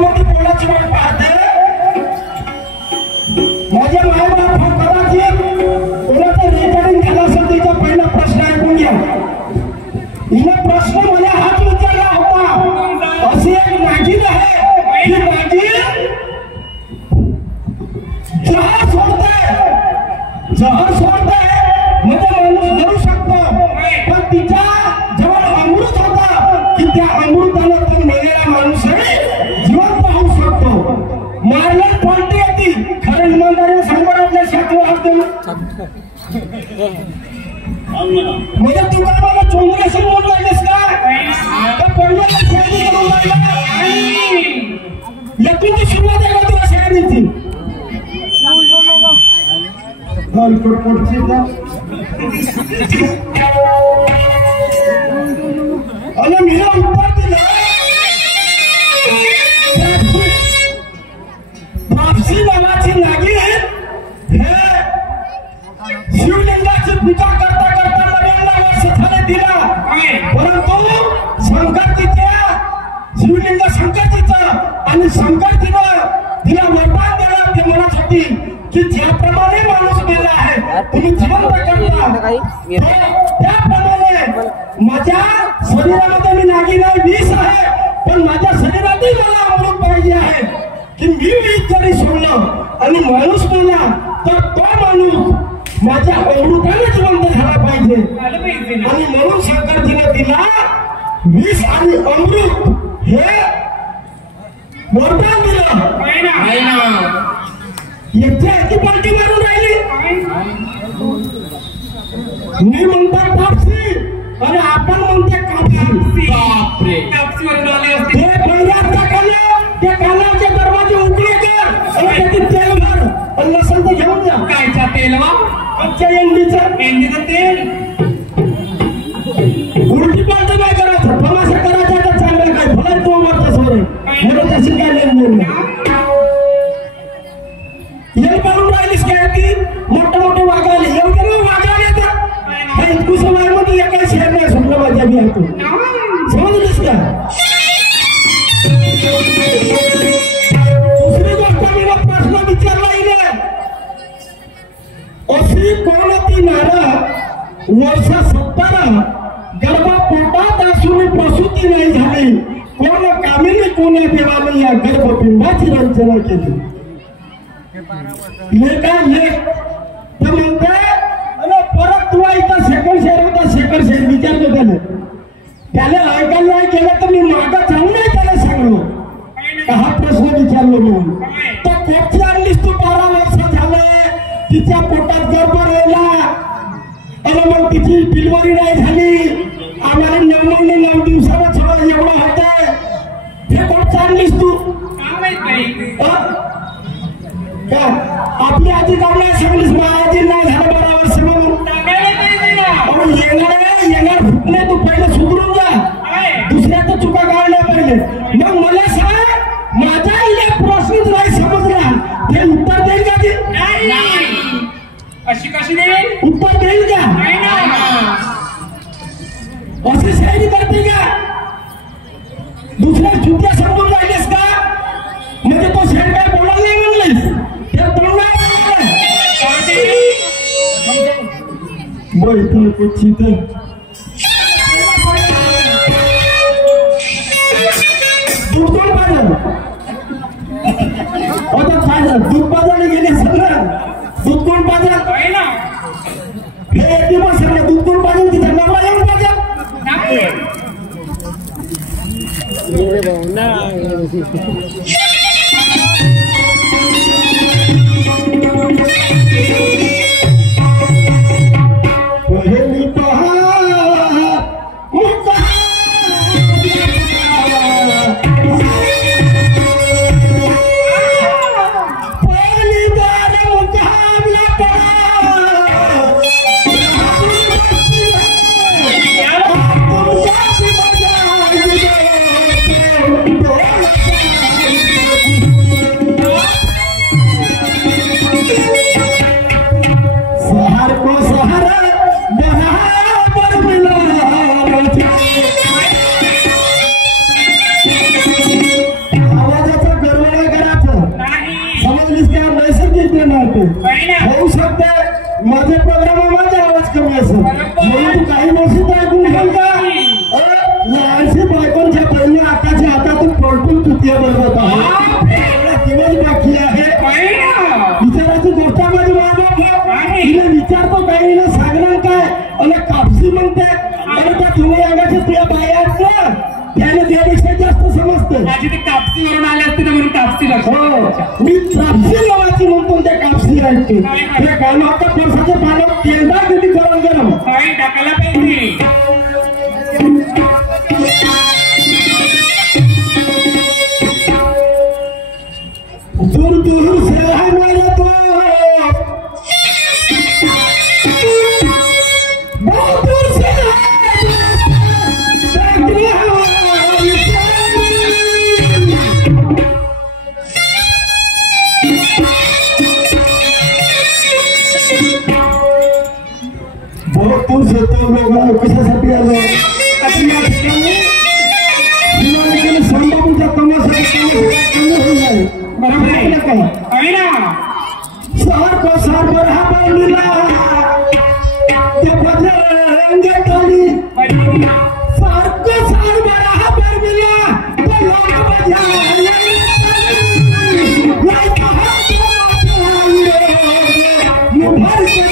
मोठी कोणाची वाट पाहते माझ्या मायबाप कदाचित कोणाचं रेकॉर्डिंग केलं असेल त्याचा पहिला प्रश्न ऐकून घ्या हिने प्रश्न मला हाच विचारला होता अशी एक नागिन आहे ही नागिन जहर सोडते म्हणजे माणूस मरू शकतो पण तिच्या जवळ अमृत होता की त्या अमृतानं तो मेलेला माणूसही जिवंत होऊ शकतो मारल्यात पलटी येते खरं इमानदारीने सांगणार आपल्या शाखेवर असते म्हणजे तुला मला चोंगरेशी म्हणून लागलेस का पडलेला खेळणी करून लागला यातून ती सुरुवात आहे का तुला शाळेची आणि मी उत्तर दिलं द्राक्षी नावाची नागिन हे शिवलिंगाची पूजा करता करता नवीन वर्ष झाले दिला परंतु शंकरजीच्या शिवलिंग शंकरजीचं आणि शंकरजीनं तिला वरदान दिलं ते मनासाठी की ज्याप्रमाणे माणूस मेला आहे तुम्ही जिवंत करता त्याप्रमाणे माझ्या शरीरामध्ये मी नागिन आहे विष आहे पण माझ्या शरीरातही मला अमृत पाहिजे आहे की मी विष जरी सोडलं आणि माणूस मेला तर तो माणूस माझ्या अमृताने जिवंत झाला पाहिजे आणि म्हणून शंकरजीने तिला विष आणि अमृत हे वरदान दिलं याच्या किती पार्टी मारून राहिली मी म्हणतात तापसी आणि आपण म्हणते कापसी ते पहिल्याचा काला त्या कालाचे दरवाजे उघडे कर आणि त्याची तेल भर आणि नसेल तर घेऊन जा कायचा तेल वा कच्च्या एंडीचं तेल उलटी पालटी नाही करायचं तमाशा करायचा तर चांगलं काय भला तो वरचा सोडे म्हणून त्याची काय लेन येल पाडून राहिलीस काय ती मोठे मोठे वागायले एवढे ना वागायला येतात काही कुसमायमध्ये एकाही शेअर नाही सुटलं माझ्या बिहातून समजलीस का दुसरी गोष्ट मी प्रश्न विचारला येईल अशी कोणती नारळ वर्ष 17 गर्भ पोटात असून प्रसूती नाही झाली कोण कामिनी कोण्या देवाने या गर्भपिंडाची रचना केली परत तू इथं सेकंड शेअर होता सेकंड शेअर विचारतो त्याला ऐकायला नाही केलं तर मी मागं जाऊन नाही त्याला सांगलो हा प्रश्न विचारलो म्हणून तो कोणती आणलीस तू 12 वर्ष झाले तिच्या पोटात गर्भ राहिला आणि मग तिची डिलिव्हरी नाही झाली आम्हाला 9 महिने 9 दिवसाला एवढं होत हे कोणतं आणलीस तू का आपली आजी गावला सांगलीस माझी नाही झालं 12 वर्ष म्हणून येणार फुटले तू पहिले सुधरून जा दुसऱ्याचा चुका काढल्या पहिले मग मला सांग माझा इला प्रश्नच नाही समजला ते उत्तर देईल का ती अशी कशी देईल उत्तर देईल का अशी शायरी करते का दुसऱ्या चुक्या समजून राहिलेस का म्हणजे तो शेण काय बोलायला नाही म्हणलेस बोलतो कुछ दूध कोण पाहिजे आता पाहिजे दूध पाजायला गेले सगळं दूध कोण पाहिजे हे दिवस सगळं दूध कोण पाहिजे तिथे नवरा येऊन पाहिजे विचारतो काही ना सांगणार काय आणि कापसी म्हणते आणि त्या तुम्ही अंगाच्या तुझ्या बाया आहेत ना त्याने त्यापेक्षा जास्त समजतं. माझी ते कापसीवरून आले असते तर म्हणून कापसी हो मी कापसी लावायची म्हणतो त्या कापसी राहते त्या गाणं आता परसाच्या पाण्यात तेलदा किती गरम गरम काही टाकायला पाहिजे. दूर दूर से है मेरा तो बहुत दूर से बहुत दूर से तो लोग कशासाठी आलो आपण या ठिकाणी शिवाजीने संभापूचा तमाशा कमी होऊन जाईल. बरोबर आहे ना काय ना सार को सार बराबर मिला ते बजरंग टोली सार को सार बराबर मिला तो लोग बजाए लाइक हाथ भर के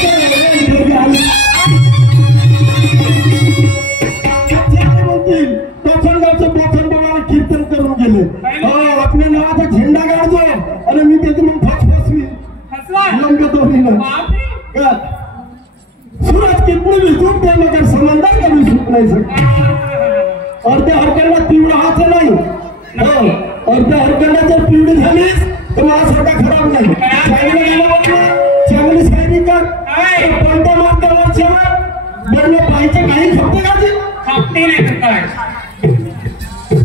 कीर्तन करून गेले. आपल्या नावाचा झेंडा काढतो आणि मी त्याची मग फसफसवी सूरज कितनी भी झूठ दे मगर समंदर कभी झूठ नहीं सकता. और त्या हरकंडा पिवळा हात नाही और त्या हरकंडाच्या पिवळी झालीस तर माझ्यासारखा खराब नाही. चांगलं गेला बघा चांगली सैनिक कोणत्या मार्गावरच्या बरं पाहिजे काही खपते का ते खपते नाही काय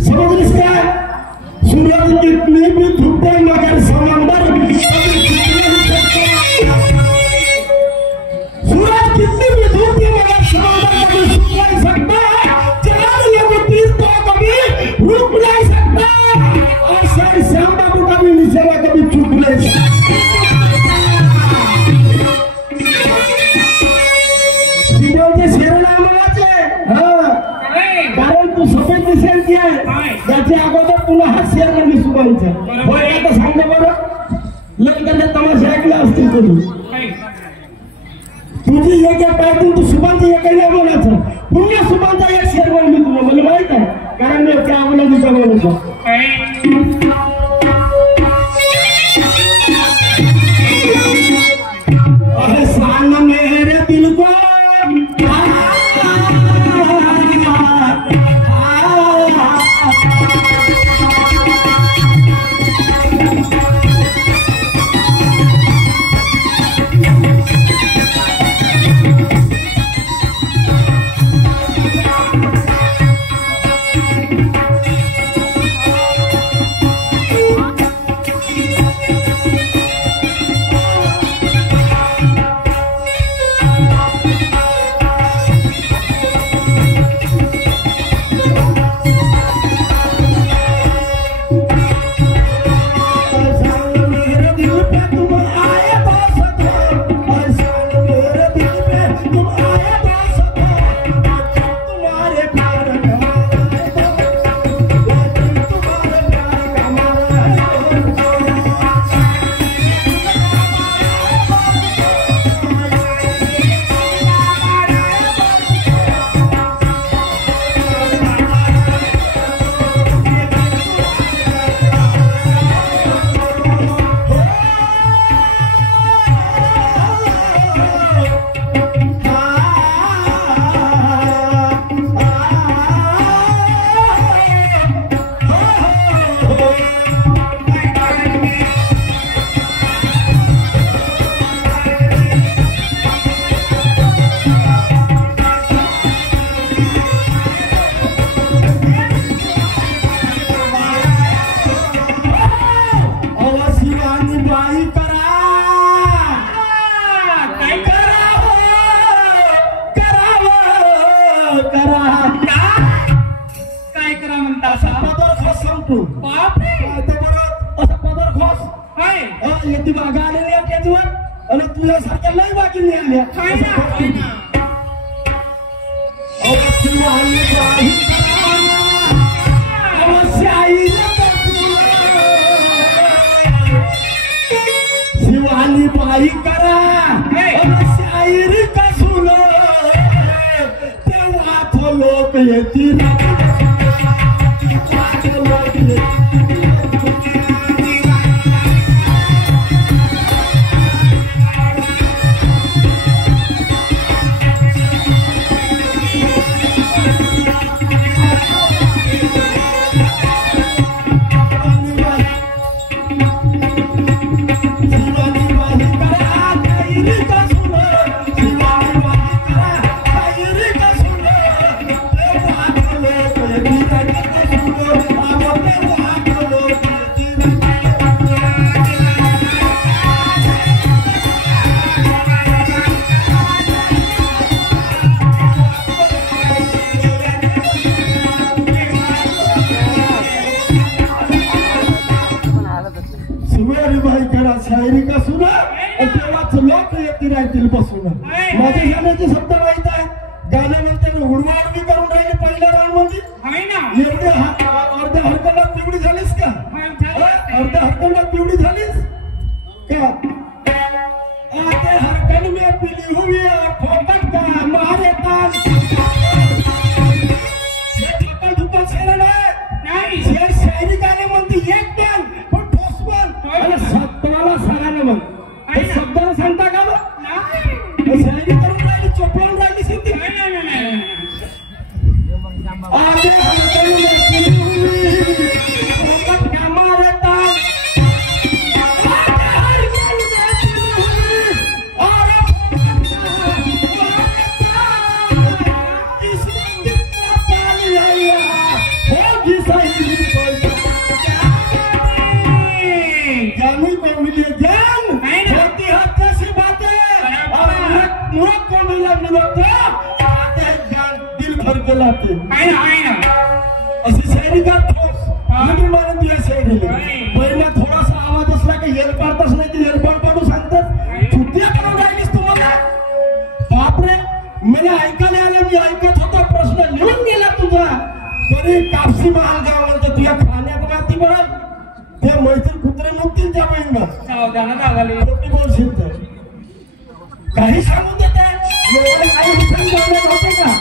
समझ क्या सूरज कितनी भी धूप दे मगर समंदर सूरज कितनी भी धूप दे मगर समंदर कभी सूख नहीं सकता. चांद लोग तीर तो कभी रुक नहीं सकता और सर श्याम बाबू का भी निशाना कभी चूक नहीं सकता. शिवाजी शेरनामाचे कारण तू सफेद दिसेल की आहे त्याच्या अगोदर तुला हा शेर म्हणली सुबांचा होय आता सांगा बरं लग्नाचे तमाशे ऐकले असतील तुम्ही तुझी एक पाहिजे तू सुबांचं एक नाही बोलायचं पुन्हा सुबांचा एक शेर म्हणली तुला मला माहित आहे कारण मी त्या अगोदर बोलायचं अरे सांग मेरे दिल को येते मागा आलेली आहे त्याच्यावर आणि तुझ्यासारख्या लई बाकी नाही आल्या काय ना शिवानी बाई करा शाहीर येती शायरी का सुना तेव्हाच लोक येतील राहतील बसून माझ्या गाण्याचे शब्द माहित आहे गाणं म्हणते उडवाउडवी करून राहिले पहिल्या राऊंड मध्ये एवढे अर्ध्या हरकला पिवडी झालीस का अर्ध्या हरकला पिवडी झालीस का आधे हरकल में पिली हुई फोकट का मारे ताल ये ठोकल धुपल शेर नाही शेर शायरी गाणे म्हणते एक पण पण ठोस पण आणि सत्वाला सराने मग ते शब्दाला सांगता का मग शायरी करून राहिली चोपळून राहिली सिद्धी आधे हरकल में पिली हुई फोकट का मारे ताल अशी शायरी का ठोस म्हणून तुझ्या शायरीला पहिला थोडासा आवाज असला की येल पाडताच नाही ते येल पाडू सांगतात चुट्या करून राहिलीस तुम्हाला बापरे मला ऐकायला आलं मी ऐकत होता प्रश्न लिहून गेला तुझा तरी कापसी महालगाव म्हणते तुझ्या खाण्यात माती पडत ते मैत्री कुत्रे मुक्तील त्या बहिणीला बोलशील तर काही सांगून देते काही होते का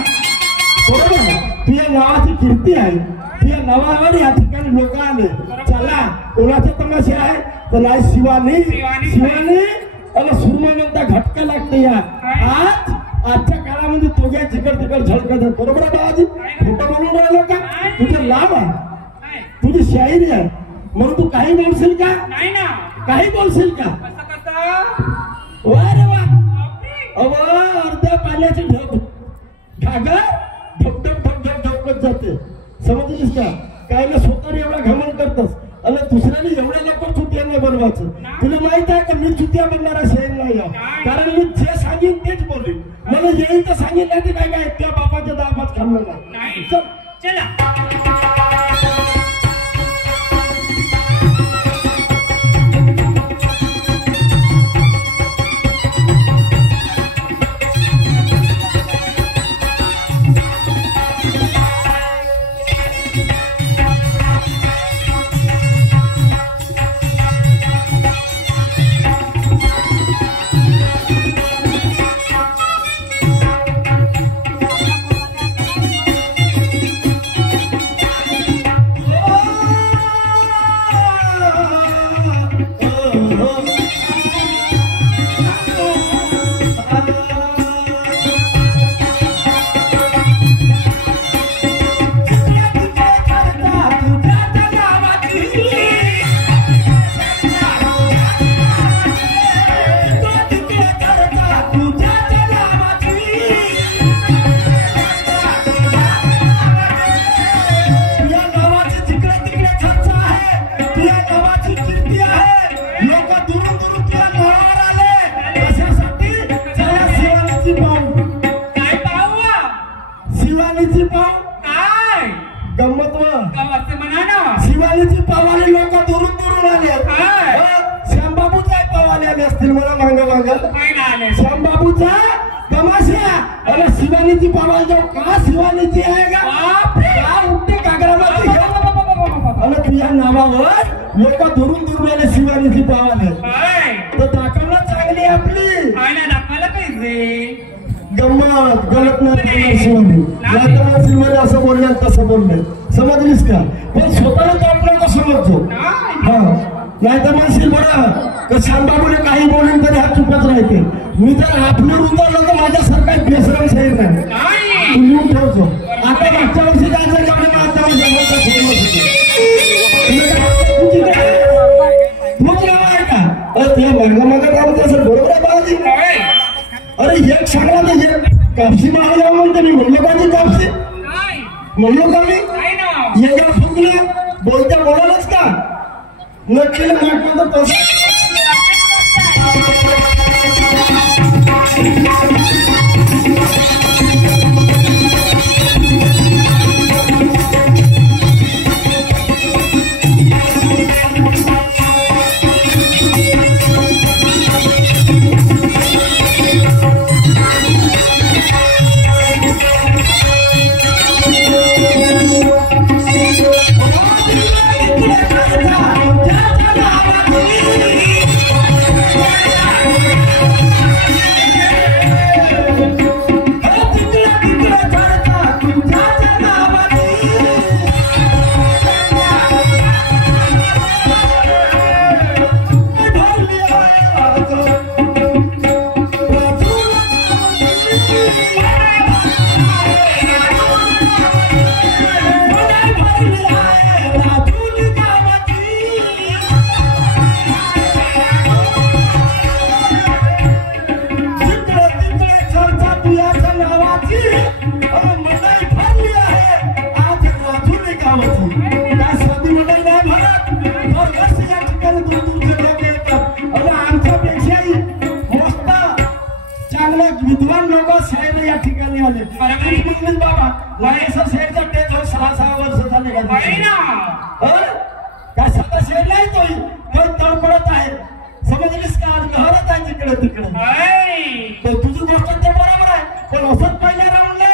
बरोबर तुझ्या नावाची कीर्ती आहे तुझ्या नावावर या ठिकाणी लोक आले चला कोणाचे तमाशे आहे तर नाही शिवानी आणि सुरमा म्हणता घटका लागते या आजच्या काळामध्ये तोग्या जिकड तिकड झळकत बरोबर आहे बाबाजी खोटं बोलून राहिलो का तुझे लाभ आहे तुझी शायरी आहे म्हणून तू काही बोलशील का काही बोलशील का वा रे वा अर्ध्या पाण्याची ढग ढागा ढपढप जाते समजलीस का काय ना स्वतः एवढा घमन करतस आणि दुसऱ्याने एवढ्या लवकर चुट्या नाही बनवायचं तुला माहित आहे का मी चुट्या बनणारा शेर नाही कारण मी जे सांगेन तेच बोलेन मला येईल तर सांगेन नाही ते काय त्या बापाच्या दाबात खाल्लं नाही चला शिवाजीची पावाले लोक दुरून आले श्यामबाबूचा पावाले आले असतील मला मांग श्यामबाबूचा तमाशा अरे शिवानीची पावाले जाऊ का शिवानीची आहे का उठते कागराबाची आणि तुझ्या नावावर लोक दुरून आले शिवानीची पावाले तर दाखवणं चांगली आपली दाखवायला पाहिजे गंमत गलत नरसिंहमध्ये असं बोलण्यात तसं बोलणं समजलीस का पण स्वतःला तो आपलं का समजतो हा नाही तर म्हणशील बरं शांताबाबूने काही बोलून तरी हा चुकत राहते मी जर आपलं उतरलं तर माझ्यासारखा बेसरम शरीर नाही तू लिहून ठेवतो आता मागच्या वर्षी जायचं का मागच्या वर्षी तूच नाव आहे का ते मागं राहत असेल बरोबर आहे बाबाजी अरे एक सांगला तर एक कापशी मागल्या म्हणते मी म्हणलो का ती कापशी म्हणलो का मी एकदा फुकलं बोलता बोलायलाच का नक्कीला म्हटलं तर तसं विद्वान लोक साहेब या ठिकाणी आले बाबा लायसन शेअरचा टेज हो 6 वर्ष झाले काय स्वतः शेअर नाही तो तळपडत आहे समजलीस का आज घरच आहे तिकडे तिकडे तुझी गोष्ट ते बरोबर आहे पण असंच पहिल्या राऊंडला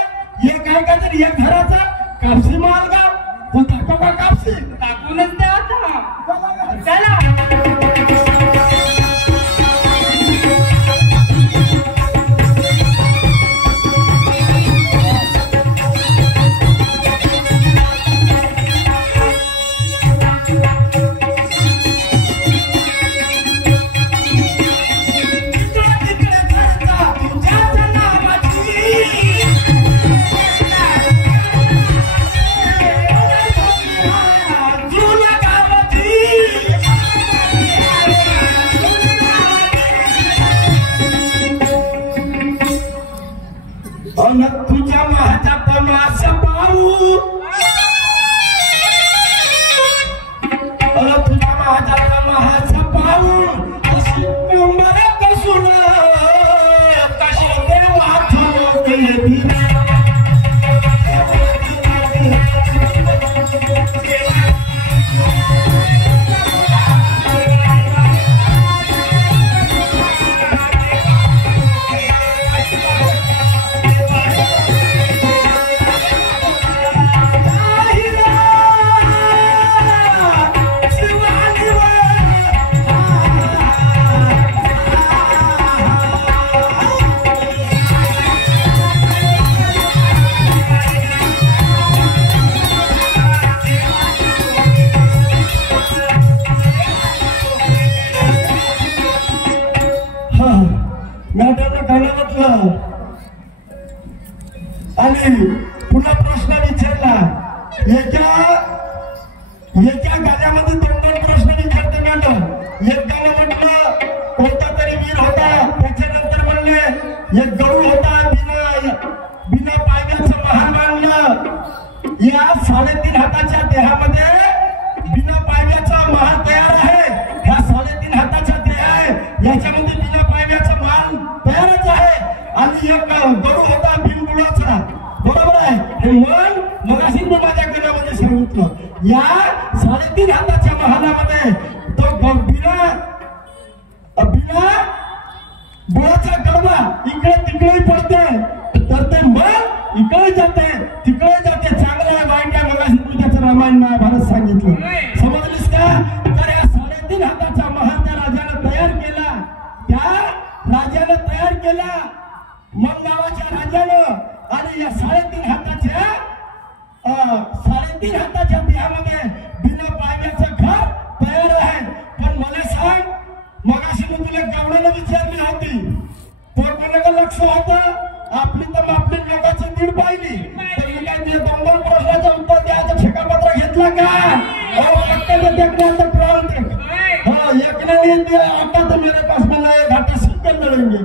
एक आहे का तरी एक घराचा कापसी माल का तू टाको का कापसी टाकूनच द्या आता चला तुझ्या माझा तमाशा पाहू तुझ्या माझा तमाशा पाहू तशी मला कसून कशी देवा आणि पुन्हा प्रश्न विचारला एका गाण्यामध्ये 2 प्रश्न विचारते मॅडम एक गाणं म्हटलं कोणता तरी वीर होता त्याच्यानंतर म्हणले एक गरुड होता बिना पायव्याचं महाल बांधलं या 3.5 हाताच्या देहामध्ये बिना पायव्याचा महाल तयार आहे ह्या 3.5 हाताचा देह आहे याच्यामध्ये बिना पायव्याचा महाल तयारच आहे आणि एक गरुड होता बिनबुडाचा बरोबर आहे मग अशी मी माझ्या गणामध्ये सांगितलं या 3.5 हाताच्या महालामध्ये तो बिना बुडाचा गडवा इकडे तिकडे पडते तर ते मग इकडे जाते तिकडे जाते चांगलं आहे वाईट आहे मग मी त्याचं रामायण महाभारत सांगितलं समजलीस का तर या 3.5 हाताचा महाल त्या राजाने तयार केला मग गावाच्या राजानं आणि या 3.5 हाताच्या बिहामध्ये बिना पाण्याचं घर तयार आहे. पण मला सांग, मगाशी मी तुला गावड्याला विचारली होती, तो कोणाला लक्ष होतं? आपली तर आपली लोकांची नीड पाहिली. तर काय ते 2 प्रश्नाचं उत्तर द्यायचं ठेकापत्र घेतला का? आता तो मेरे पास बना है, घाटा सिंगल लड़ेंगे.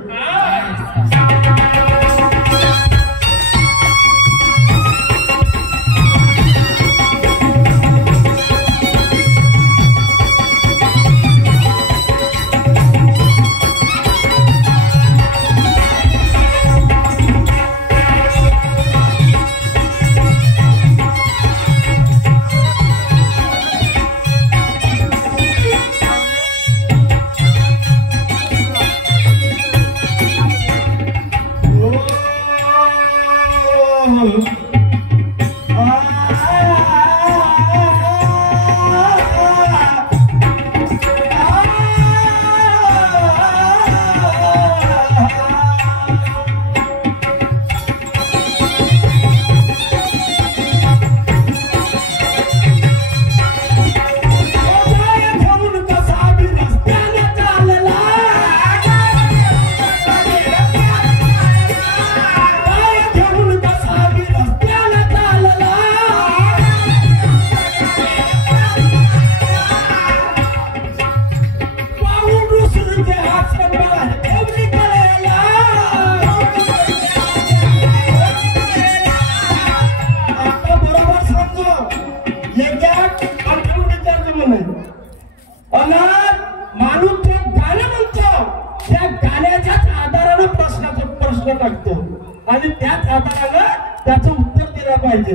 आणि त्याच आधाराला त्याचं उत्तर दिलं पाहिजे.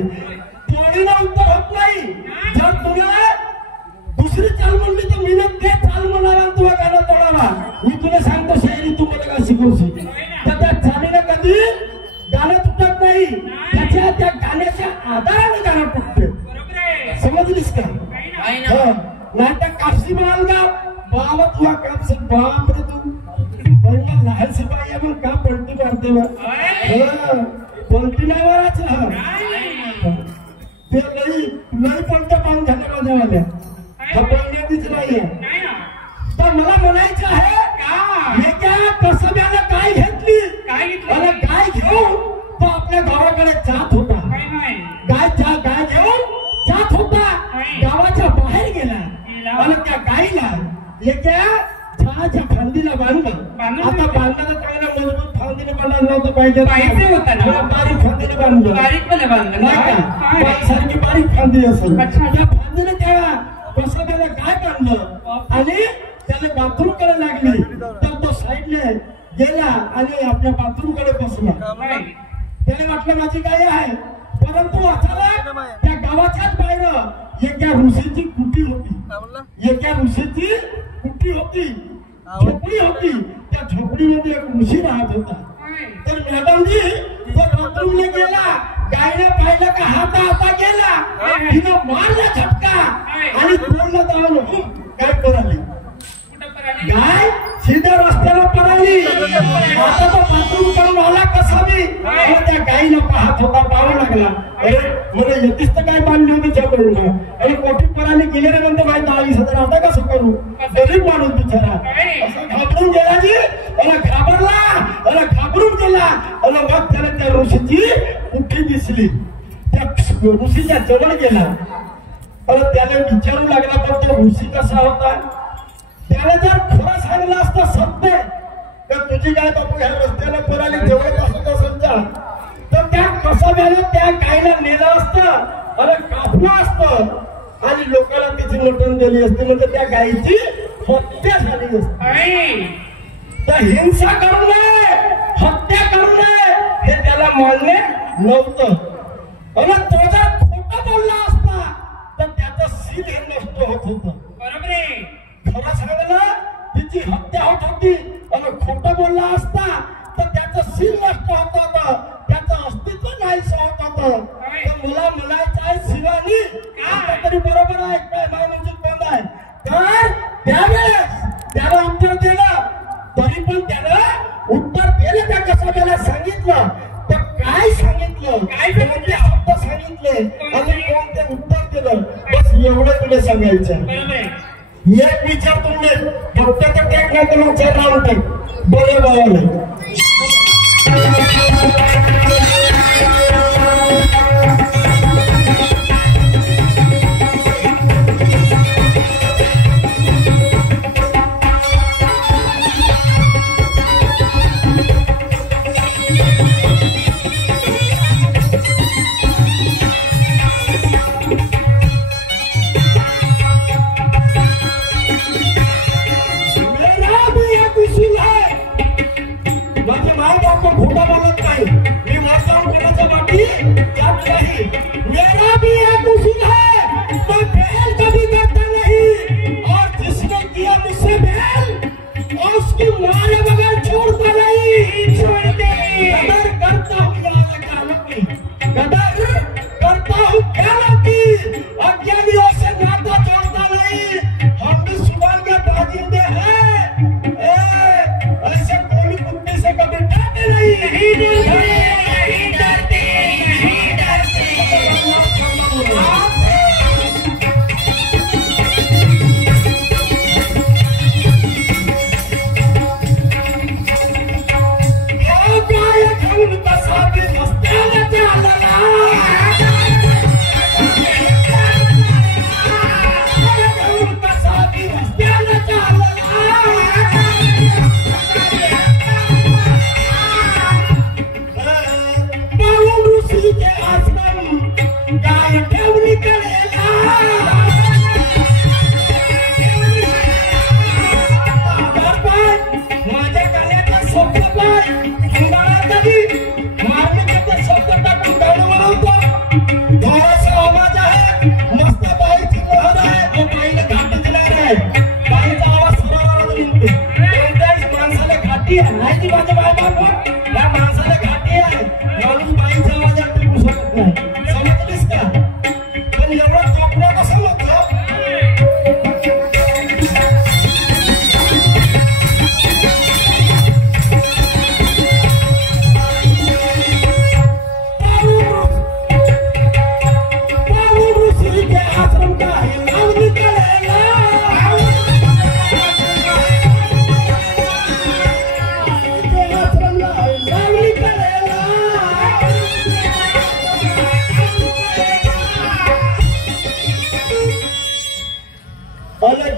तोडीला उत्तर होत नाही. जर तुला दुसरी चाल म्हणली तर मी ते चाल म्हणाला तुला गाणं तोडावा. मी तुला सांगतो शायरी तू मला का शिकवशी, तर त्या चालीला कधी गाणं तुटत नाही. त्या गाण्याच्या आधाराने गाणं तुटते. समजलीस का? नाही तर कापसी म्हणाल का बाबा तुला कापसी बाप रे तू लहान सिपाही आपण का पलटी मारते पलटी नाही मारायचं. ते लई पलट्या पाहून झाले माझ्यावाल्या पडण्यातच नाहीये. तर मला म्हणायचं आहे हे क्या कसब्याला काय घेतली, मला गाय घेऊन तो आपल्या गावाकडे जात होता. गाय घेऊन जात होता, गावाच्या बाहेर गेला आणि त्या गाईला एका चहाच्या फांदीला बांधलं. आता बांधलं तर चांगला मजबूत फांदीने बांधायला नव्हतं पाहिजे, बारीक फांदीने बांधलं. सारखी बारीक फांदी असेल त्या फांदीने त्या कसब्याला काय बांधलं आणि त्याला बाथरूम कडे लागली. तर तो साईडने गेला आणि आपल्या बाथरूम कडे बसला. त्याने वाटलं माझी गाय आहे, परंतु अचानक त्या गावाच्याच बाहेर एका ऋषीची कुटी होती. एका ऋषीची कुटी होती, झोपडी होती. त्या झोपडीमध्ये एक ऋषी राहत होता. तर मॅडमजी तो बाथरूमला गेला, गायने पाहिलं का हाता गेला, तिनं मारला झटका आणि तोडलं जाऊन काय पडाली गाय सीधा रस्त्याला पडाली. आता तो बाथरूम करून आला कसा मी त्या गायीला पाहत होता, पाहावं लागला. अरे मला येतेच तर काय बांधली होती त्याकडून आणि कोटी पराने गेले ना म्हणते माहिती 20,000 आता कसं करू, गरीब माणूस बिचारा असं घाबरून गेला जी. मला घाबरून गेला आणि मग त्याला त्या ऋषीची कुठी दिसली. त्या ऋषीच्या जवळ गेला आणि त्याला विचारू लागला पण तो ऋषी कसा होता. त्याला जर खरं सांगलं असतं सत्य तर तुझी गाय बापू ह्या रस्त्याला पराली जवळ असत असेल तर त्या कसब्याने त्या गायला नेलं असतं आणि कापलं असतं आणि लोकांना तिची मटण दिली असते. म्हणजे त्या गायीची हत्या झाली असते. तर हिंसा करू नये, हत्या करू नये हे त्याला मान्य नव्हतं. आणि तो जर खोटं बोलला असता तर त्याचं सील हे नष्ट होत होतं. बरोबर आहे. खरं सांगलं तिची हत्या होत होती आणि खोटं बोलला असता तर त्याचं सील नष्ट होत होतं, त्याचं अस्तित्व नाहीसं होत होतं. तर मला म्हणायचं आहे शिवानी आता तरी बरोबर आहे काय मायमूर्ती बंद आहे. तर त्यावेळेस त्याला उत्तर दिलं, तरी पण त्याला उत्तर दिलं त्या कसब्याला सांगितलं मला सांगायचं बरोबर आहे. एक विचार तुम्ही फक्त तर टेक नाही तर विचार राहून टेक बरे बघायला खोटा बोलत नाही मी वाचताना कोणाचा बाकी यात नाही मेरा भी एक उसूल है मैं फेल कभी करता नहीं और जिसने किया मुझसे फेल और उसकी मारे बगैर छोड़ता नहीं छोड़ते कदर करता हूँ यार कालकी कदर करता हूँ कालकी अज्ञानियों से नाता जोड़ता नहीं हम भी सुबह के बाजिंदे हैं ऐसे कोई कुत्ते से कभी डरते नहीं नहीं डरते नहीं डरते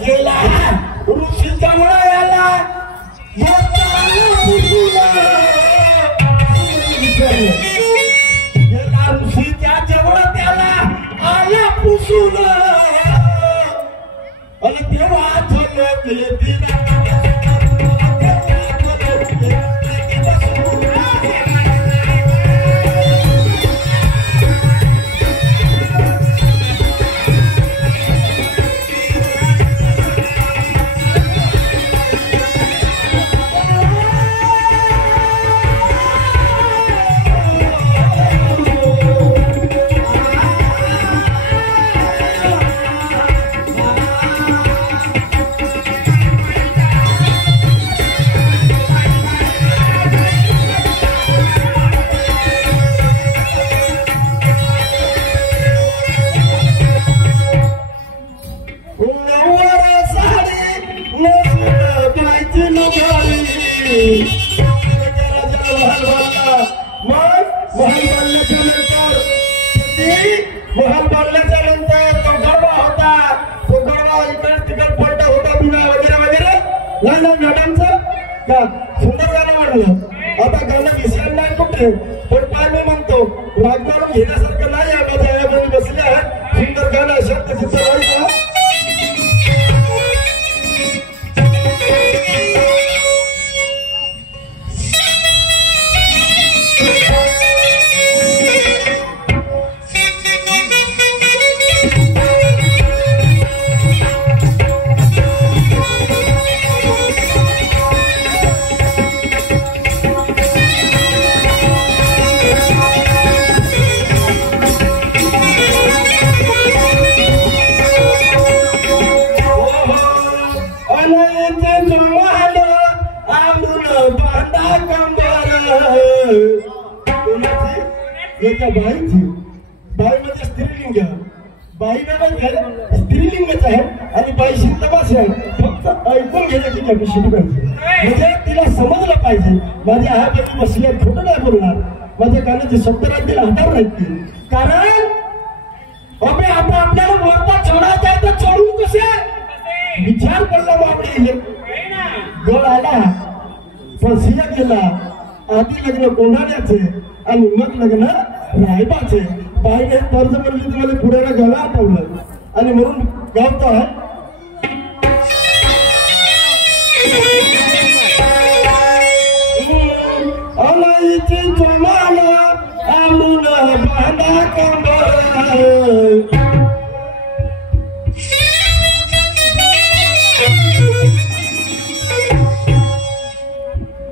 गेला ऋषी जवळ याला गेला ऋषी त्या जवळ त्याला आला पुसून आणि तेव्हा महल बांधल्याच्या नंतर तो गडवा होता तो गडवा इकडे तिकडे पलटा होता पुन्हा वगैरे वगैरे लहान गाण्यांचं सुंदर गाणं वाढलं आता गाणं विसरलं नाही कुठे पण काय मी म्हणतो राजकारण घेण्यासारखं नाही आहे माझ्या आयाबाई बसले आहेत सुंदर गाणं शब्द तिचं राहिलं बाई म्हणजे स्त्रीलिंग बाईला पण घाल स्त्रीलिंगच आहे आणि बाई शिंदबास आहे. फक्त ऐकून घेण्याची कॅपॅसिटी पाहिजे, म्हणजे तिला समजलं पाहिजे. माझ्या हा पैकी बसल्या खोटं नाही बोलणार, माझ्या कानाचे शब्द राहतील हातावर राहतील. कारण अबे आपण आपल्याला बोलता चढायचं आहे तर चढून कसे विचार पडला बापडे. गड आला पण सिया गेला. आधी लग्न कोंढाण्याचे आणि मग लग्न रायबाचे. बाईने कर्ज म्हणली तर मला पुढ्याला गाव आठवलं आणि म्हणून गावतो आहे. अलाईची चोमाला आमून बांधा कंबर,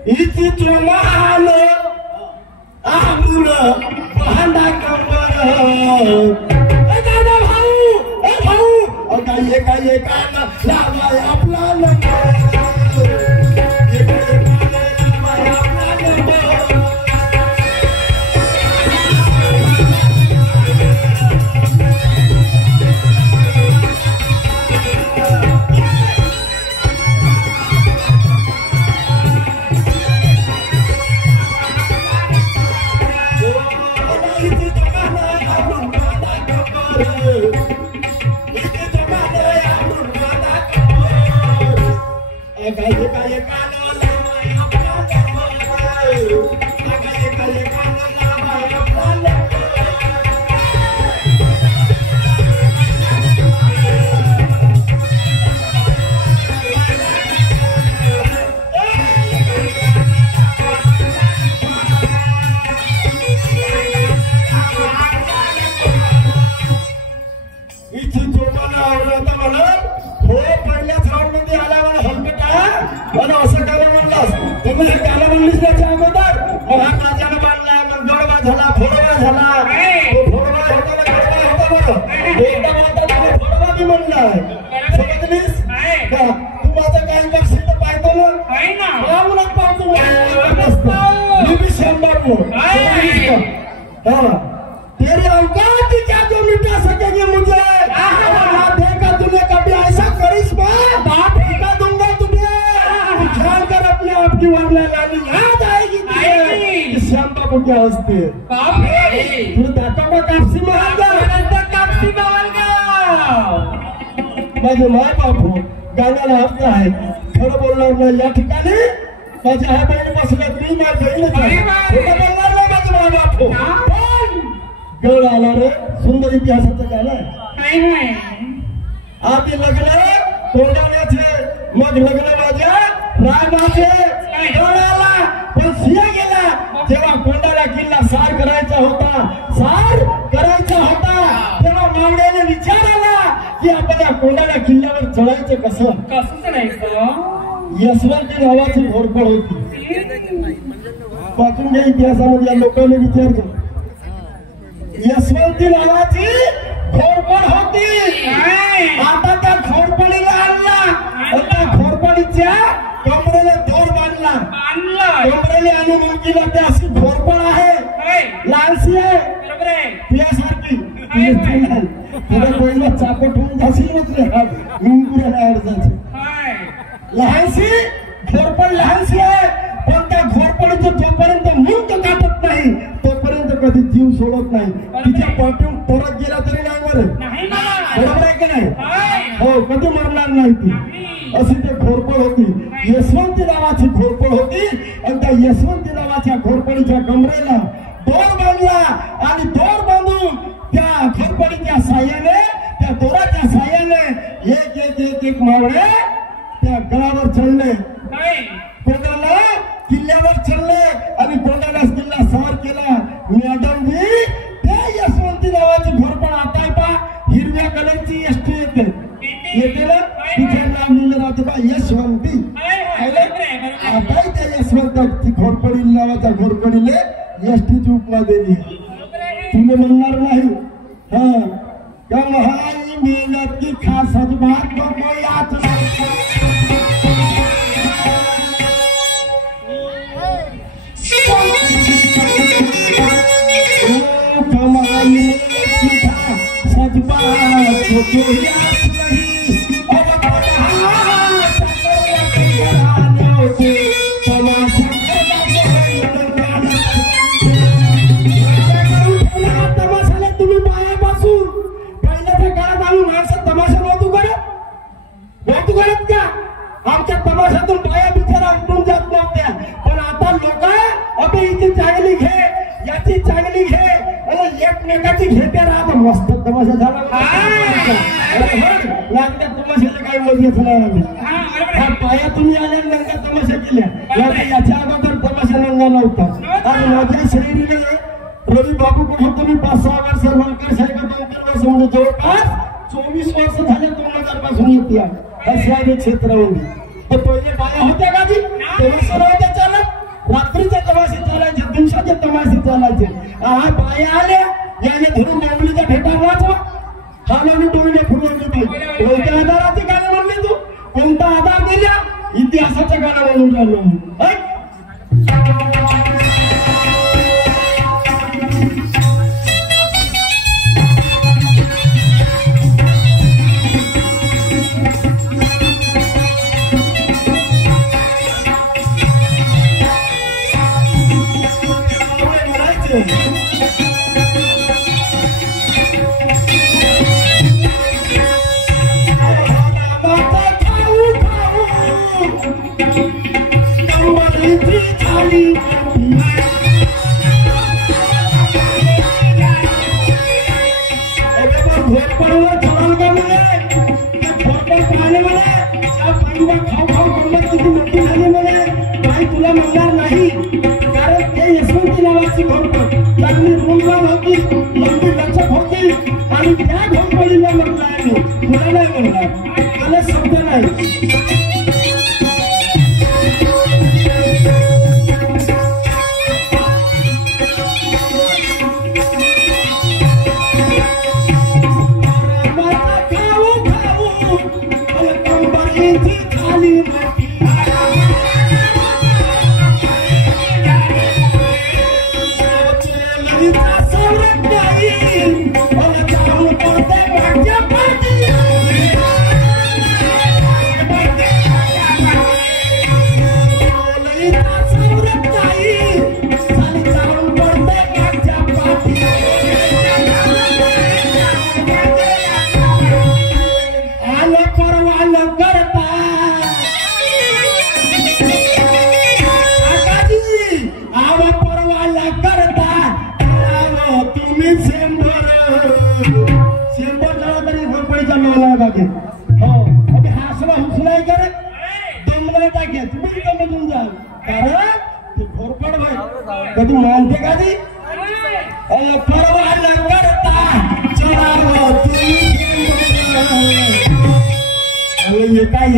इची चोमाला आमून बांधा कंबर. भाऊ काय लावाय आपला नंबर. तेरी औकात क्या जो मिटा सकेगी मुझे, देखा तूने कभी ऐसा करिश्मा, बाप ठेका दूंगा तुझे. ख्याल कर अपने आप की वरना लाली याद आएगी तुझे. श्याम बाबू क्या हंसते तू दाता का कापसी माझे माय बापू गाण्याला हक्क आहे. खरं बोलणार नाही या ठिकाणी. माझ्या ह्या बहीण बसल्या मी माझ्या बहीणच आहे. बोलणार नाही माझे माय बापू. गड आला रे, सुंदर इतिहासाचं गाणं आहे. आधी लग्न कोंढाण्याचे, मग लग्न माझ्या रायबाचे. गड आला पण सिया गेला. जेव्हा कोंढाणा किल्ला सार करायचा होता तेव्हा मावड्याने विचार आला की आपण या कोंढाणा किल्ल्यावर चढायचं कसं चढायचं. यशवंती नावाची घोरपड होती. वाचून घ्या इतिहासामध्ये या लोकांनी विचारतो. यशवंती नावाची घोरपड होती. आता त्या घोरपडीला आणला, त्या घोरपडीच्या कमरेला दोर बांधला. कमरेला आणि मुलगीला ते अशी घोरपड आहे, लहानशी आहे पियासारखी. तुला पहिला चापट होऊन जाशील लहानशी घोरपड लहानशी आहे. पण त्या घोरपडीचं जोपर्यंत मुंग काटत नाही तोपर्यंत कधी जीव सोडत नाही. तिच्या पाठून परत गेला तरी नाही मरत. बरोबर आहे की नाही? हो, कधी मरणार नाही ती. अशी ते घोरपड होती. यशवंती नावाची घोरपड होती आणि त्या यशवंती नावाच्या घोरपडीच्या कमरेला दोर बांधला आणि दोर बांधून त्या घोरपडीच्या साह्याने, त्या दोराच्या साह्याने एक मावळे त्या गडावर चढले. कोंढाणा किल्ल्यावर चढले आणि कोंढाणा किल्ला सवार केला. मॅडम जी त्या यशवंती नावाची घोरपड आता आहे पा, हिरव्या कलरची एसटी येते ना, तिचे नाव लिहिलं राहते बा यशवंती. आता त्या यशवंताची घोरपडी नावाच्या घोरपडीले एसटीची उपमा दिली. तुम्ही म्हणणार नाही हा कमाई मेहनत की खास बात याच कमाई सजबा तमाशाला तुम्ही पायापासून पहिल्याच्या काळात आम्ही माणसं तमाशा नव्हतो करत का? आमच्या तमाशातून पाया बिचारा उठून जात नव्हत्या. पण आता लोक अबे हिची चांगली घे, याची चांगली घे आणि एकमेकाची घेते राहत. मस्त तमाशा झाला लागत्या तमाशाला काही बोलत नाही आम्ही. पाया तुम्ही आल्या नंगा तमाशा केल्या, याच्या अगोदर तमाशा नंगा नव्हता. आणि माझ्या शैलीने रवी बाबू कुठे तुम्ही 5-6 वर्ष नंतर साहेब 2-3 वर्ष म्हणजे जवळपास 24 वर्ष झाले 2000 पासून येते अशा क्षेत्रामध्ये. तर पहिले बाया होत्या का जी? तेव्हा सर्व होत्या चालत. रात्रीचे तमाशे चालायचे, दिवसाचे तमाशे चालायचे. बाया आल्या याने धरून माऊलीच्या ठेका वाचवा, हालवली डोळे फुलवली. कोणत्या आधाराचे गाणं म्हणले तू? कोणता आधार दिला? इतिहासाचं गाणं म्हणून राहिलो. तुला म्हणणार नाही, कारण ते यशवंती नावाची घोरपड चांगली रुंदवान होती, लंबी लचक होती. आणि त्या घोरपडीला म्हणलं आहे, तुला नाही म्हणणार, त्याला शब्द नाही. कधी मानते का ती? परवा न करता चलावं तुम्ही काय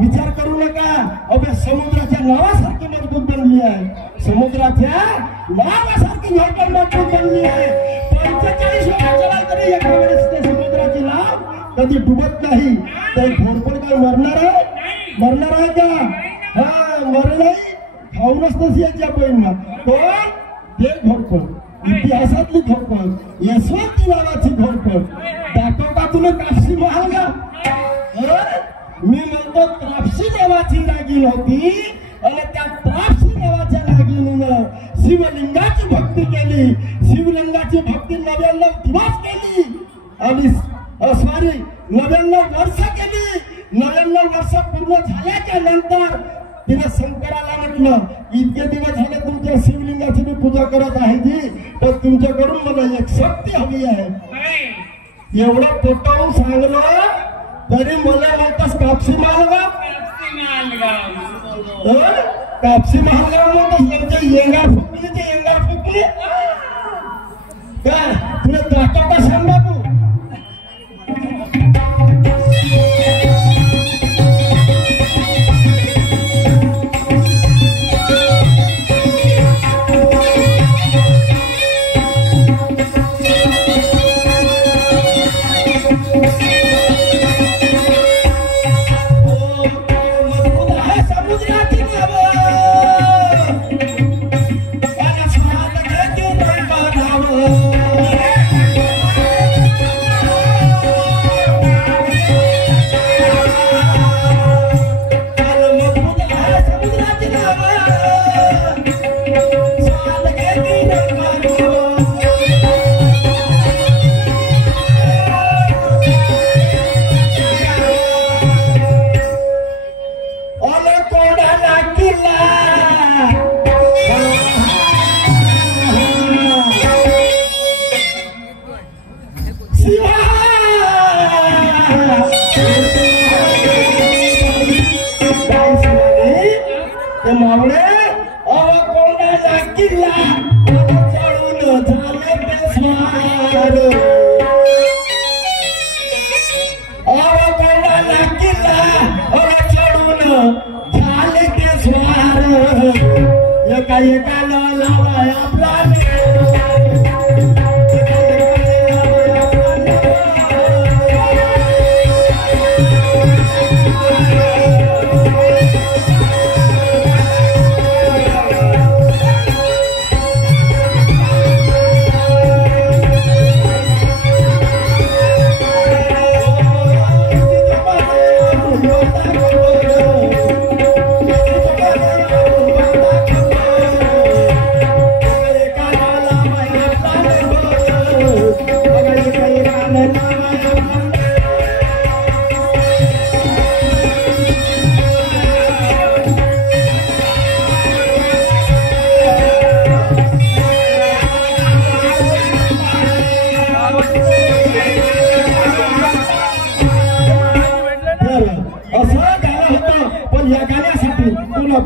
विचार करू नका. अबे समुद्राच्या नावासारखी मजबूत बनली आहे, समुद्राच्या नावासारखी झोपड मजबूत बनली आहे. 45 वर्षाला तरी एका वेळेस ते समुद्राची नाव कधी डुबत नाही. तर घोरपड काय मरणार आहे? मरणार आहे का? हा मर नाही, खाऊनच तशी याच्या पहिला पण ते घोरपड, इतिहासातली घोरपड, यशवंती नावाची घोरपड. दाखव का तुला कापसी महाल का? मी म्हणतो त्रापसी नावाची नागिन होती आणि त्या त्रापसी नावाच्या नागिनीनं शिवलिंगाची भक्ती केली. शिवलिंगाची भक्ती 99 दिवस केली आणि सॉरी 99 वर्ष केली असं पूर्ण झाल्याच्या नंतर तिने शंकराला म्हटलं, इतके दिवस झाले तुमच्या शिवलिंगाची मी पूजा करत आहे जी, तर तुमच्याकडून मला एक शक्ती हवी आहे. एवढं पोटावून सांगलं तरी मला म्हणतात कापसी मालगाव. कापसी मालगाव म्हणतात त्यांचे येंगार फुकली, ते येंगार फुकली काय तुला जातो का सांग बाबू.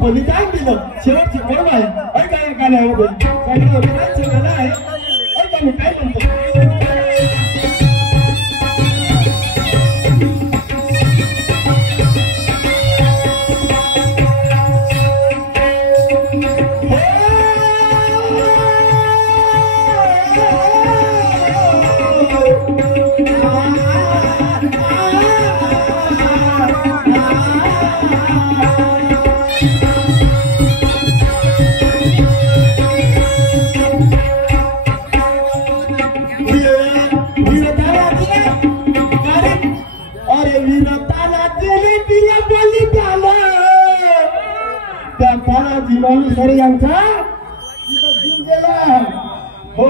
बलिदान दिलं शेवटची कर्म आहे. ऐका ऐका नाही हो आहे ऐका मी काय म्हणतो. सर यांचा जीव गेला हो.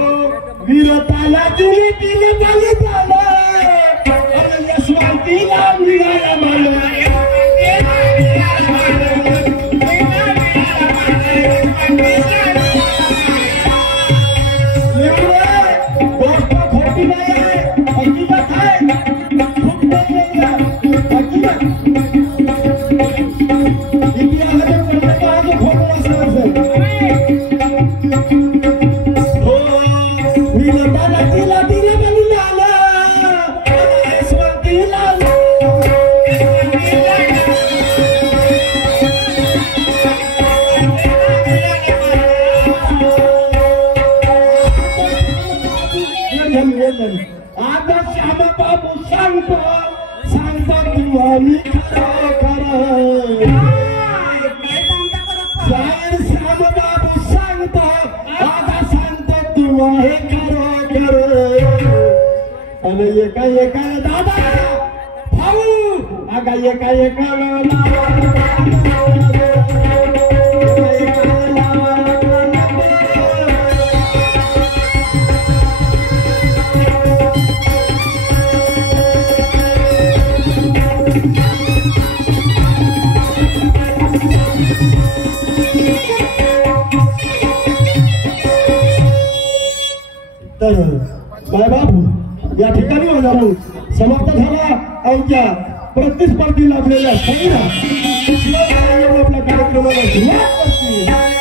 वीरताला दिली दिली बलिदान आणि यशवंतीला मिळाला मला. गोष्ट खोटी नाही आहे, हकीकत आहे. खूप नाही हकीकत आता श्याम बाबू सांगतो सांगतो तुम्ही खरं खरं. श्याम बाबू सांगतो आता सांगतो तुम्ही खरं खरं. आणि एका एका दादा भाऊ अगा एका एका तर बाबू या ठिकाणी हजारो समाप्त झाला आमच्या प्रतिस्पर्धी लाभलेल्या संघ आपल्या कार्यक्रमाला सुरुवात करते.